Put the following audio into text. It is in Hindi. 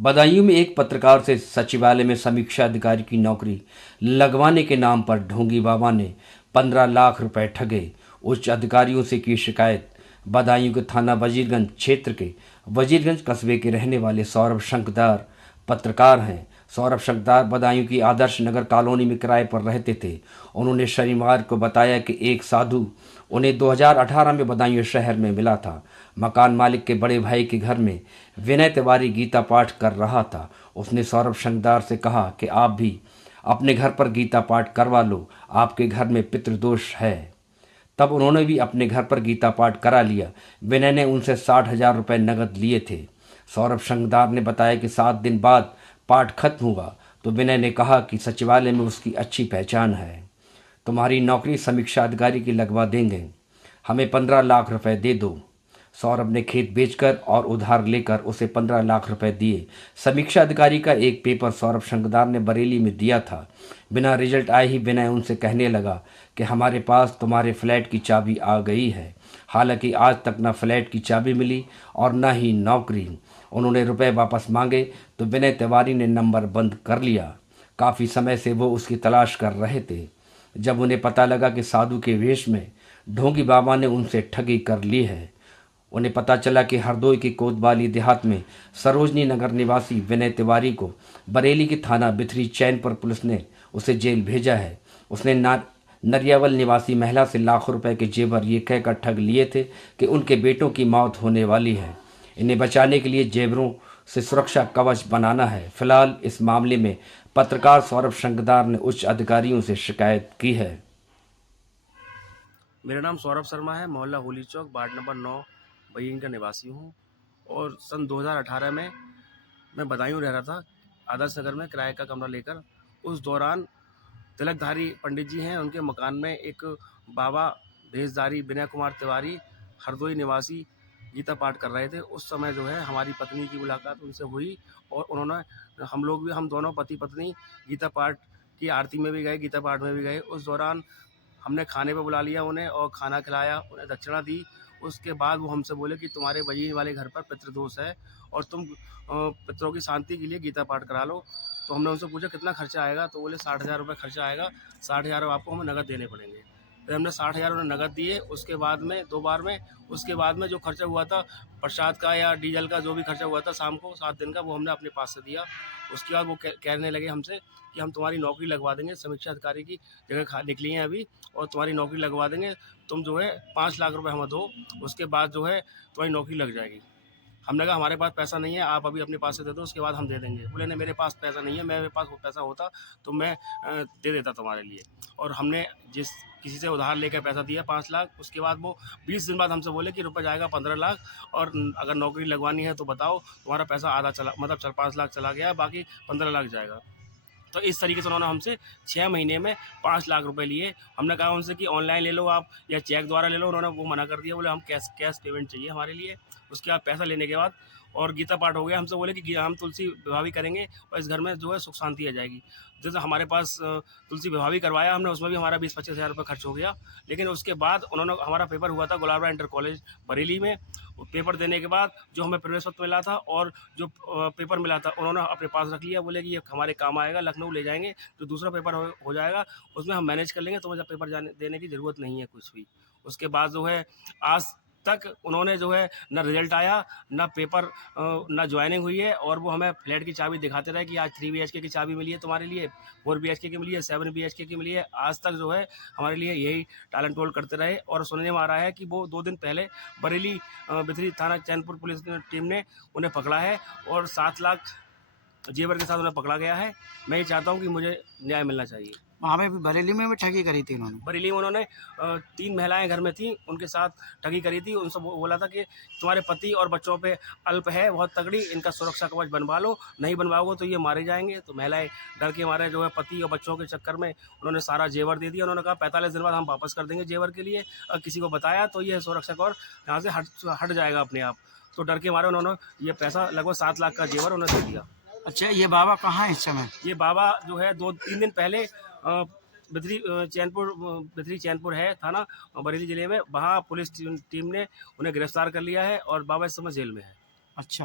बदायूं में एक पत्रकार से सचिवालय में समीक्षा अधिकारी की नौकरी लगवाने के नाम पर ढोंगी बाबा ने 15 लाख रुपए ठगे। उच्च अधिकारियों से की शिकायत। बदायूं के थाना वजीरगंज क्षेत्र के वजीरगंज कस्बे के रहने वाले सौरभ शंकदार पत्रकार हैं। सौरभ शंकदार बदायूं की आदर्श नगर कॉलोनी में किराए पर रहते थे। उन्होंने शनिवार को बताया कि एक साधु उन्हें 2018 में बदायूं शहर में मिला था। मकान मालिक के बड़े भाई के घर में विनय तिवारी गीता पाठ कर रहा था। उसने सौरभ शंकदार से कहा कि आप भी अपने घर पर गीता पाठ करवा लो, आपके घर में पितृदोष है। तब उन्होंने भी अपने घर पर गीता पाठ करा लिया। विनय ने उनसे 60,000 रुपये नकद लिए थे। सौरभ शंकदार ने बताया कि 7 दिन बाद पाठ खत्म हुआ तो विनय ने कहा कि सचिवालय में उसकी अच्छी पहचान है, तुम्हारी नौकरी समीक्षा अधिकारी की लगवा देंगे, हमें 15 लाख रुपए दे दो। सौरभ ने खेत बेचकर और उधार लेकर उसे 15 लाख रुपए दिए। समीक्षा अधिकारी का एक पेपर सौरभ शंकदार ने बरेली में दिया था। बिना रिजल्ट आए ही विनय उनसे कहने लगा कि हमारे पास तुम्हारे फ्लैट की चाबी आ गई है। हालांकि आज तक न फ्लैट की चाबी मिली और न ही नौकरी। उन्होंने रुपए वापस मांगे तो विनय तिवारी ने नंबर बंद कर लिया। काफ़ी समय से वो उसकी तलाश कर रहे थे। जब उन्हें पता लगा कि साधु के वेश में ढोंगी बाबा ने उनसे ठगी कर ली है, उन्हें पता चला कि हरदोई के कोतवाली देहात में सरोजनी नगर निवासी विनय तिवारी को बरेली के थाना बिथरी चैनपुर पुलिस ने उसे जेल भेजा है। उसने नरियावल निवासी महिला से लाखों रुपए के जेवर ये कहकर ठग लिए थे कि उनके बेटों की मौत होने वाली है। इन्हें बचाने के लिए जेवरों से सुरक्षा कवच बनाना है। फिलहाल इस मामले में पत्रकार सौरभ शंकदार ने उच्च अधिकारियों से शिकायत की है। मेरा नाम सौरभ शर्मा है। मोहल्ला होली चौक, वार्ड नंबर 9 बयीन का निवासी हूँ। और सन 2018 में मैं बदायूं रह रहा था, आदर्श नगर में किराए का कमरा लेकर। उस दौरान तिलकधारी पंडित जी हैं, उनके मकान में एक बाबा भेषधारी विनय कुमार तिवारी हरदोई निवासी गीता पाठ कर रहे थे। उस समय जो है हमारी पत्नी की मुलाकात उनसे हुई और उन्होंने हम दोनों पति पत्नी गीता पाठ की आरती में भी गए, गीता पाठ में भी गए। उस दौरान हमने खाने पे बुला लिया उन्हें और खाना खिलाया, उन्हें दक्षिणा दी। उसके बाद वो हमसे बोले कि तुम्हारे वजीर वाले घर पर पितृदोष है और तुम पितरों की शांति के लिए गीता पाठ करा लो। तो हमने उनसे पूछा कितना खर्चा आएगा, तो बोले 60,000 रुपये खर्चा आएगा, 60,000 आपको हमें नकद देने पड़ेंगे। फिर हमने 60,000 उन्हें नकद दिए। उसके बाद में 2 बार में उसके बाद में जो खर्चा हुआ था प्रसाद का या डीजल का, जो भी खर्चा हुआ था शाम को 7 दिन का, वो हमने अपने पास से दिया। उसके बाद वो कहने लगे हमसे कि हम तुम्हारी नौकरी लगवा देंगे, समीक्षा अधिकारी की जगह निकली है अभी और तुम्हारी नौकरी लगवा देंगे। तुम जो है 5 लाख रुपए हमें दो, उसके बाद जो है तुम्हारी नौकरी लग जाएगी। हमने कहा हमारे पास पैसा नहीं है, आप अभी अपने पास से दे दो, उसके बाद हम दे देंगे। बोले नहीं, मेरे पास पैसा नहीं है, मेरे पास वो पैसा होता तो मैं दे देता तुम्हारे लिए। और हमने जिस किसी से उधार लेकर पैसा दिया 5 लाख, उसके बाद वो 20 दिन बाद हमसे बोले कि रुपये जाएगा 15 लाख और अगर नौकरी लगवानी है तो बताओ, तुम्हारा पैसा आधा चला, मतलब 5 लाख चला गया, बाकी 15 लाख जाएगा। तो इस तरीके से उन्होंने हमसे 6 महीने में 5 लाख रुपए लिए। हमने कहा उनसे कि ऑनलाइन ले लो आप या चेक द्वारा ले लो, उन्होंने वो मना कर दिया। बोले हम कैश पेमेंट चाहिए हमारे लिए। उसके बाद पैसा लेने के बाद और गीता पाठ हो गया, हमसे बोले कि हम तुलसी विवाह भी करेंगे और इस घर में जो है सुख शांति आ जाएगी। जैसे हमारे पास तुलसी विवाह भी करवाया हमने, उसमें भी हमारा 20-25 हज़ार रुपये खर्च हो गया। लेकिन उसके बाद उन्होंने, हमारा पेपर हुआ था गुलाब राय इंटर कॉलेज बरेली में। पेपर देने के बाद जो हमें प्रवेश पत्र मिला था और जो पेपर मिला था उन्होंने अपने पास रख लिया। बोले कि ये हमारे काम आएगा, लखनऊ ले जाएंगे तो दूसरा पेपर हो जाएगा, उसमें हम मैनेज कर लेंगे, तो मुझे पेपर देने की ज़रूरत नहीं है कुछ भी। उसके बाद जो है आज तक उन्होंने जो है ना रिजल्ट आया, ना पेपर, ना ज्वाइनिंग हुई है। और वो हमें फ्लैट की चाबी दिखाते रहे कि आज 3 BHK की चाबी मिली है तुम्हारे लिए, 4 BHK की मिली है, 7 BHK की मिली है। आज तक जो है हमारे लिए यही टालम टोल करते रहे। और सुनने में आ रहा है कि वो 2 दिन पहले बरेली बिथरी थाना चैनपुर पुलिस टीम ने उन्हें पकड़ा है और 7 लाख जेवर के साथ उन्हें पकड़ा गया है। मैं ये चाहता हूँ कि मुझे न्याय मिलना चाहिए। वहाँ पे भी बरेली में भी ठगी करी थी उन्होंने। बरेली में उन्होंने 3 महिलाएं घर में थीं, उनके साथ ठगी करी थी। उनसे बोला था कि तुम्हारे पति और बच्चों पे अल्प है बहुत तगड़ी, इनका सुरक्षा कवच बनवा लो, नहीं बनवाओगे तो ये मारे जाएंगे। तो महिलाएं डर के मारे जो है पति और बच्चों के चक्कर में उन्होंने सारा जेवर दे दिया। उन्होंने कहा 45 दिन बाद हम वापस कर देंगे जेवर के लिए। किसी को बताया तो ये सुरक्षा कवच यहाँ से हट जाएगा अपने आप। तो डर के मारे उन्होंने ये पैसा लगभग 7 लाख का जेवर उन्हें दे दिया। अच्छा, ये बाबा कहाँ है इस समय? ये बाबा जो है 2-3 दिन पहले बिथरी चैनपुर है थाना बरेली जिले में, वहाँ पुलिस टीम ने उन्हें गिरफ्तार कर लिया है और बाबा इस समय जेल में है। अच्छा।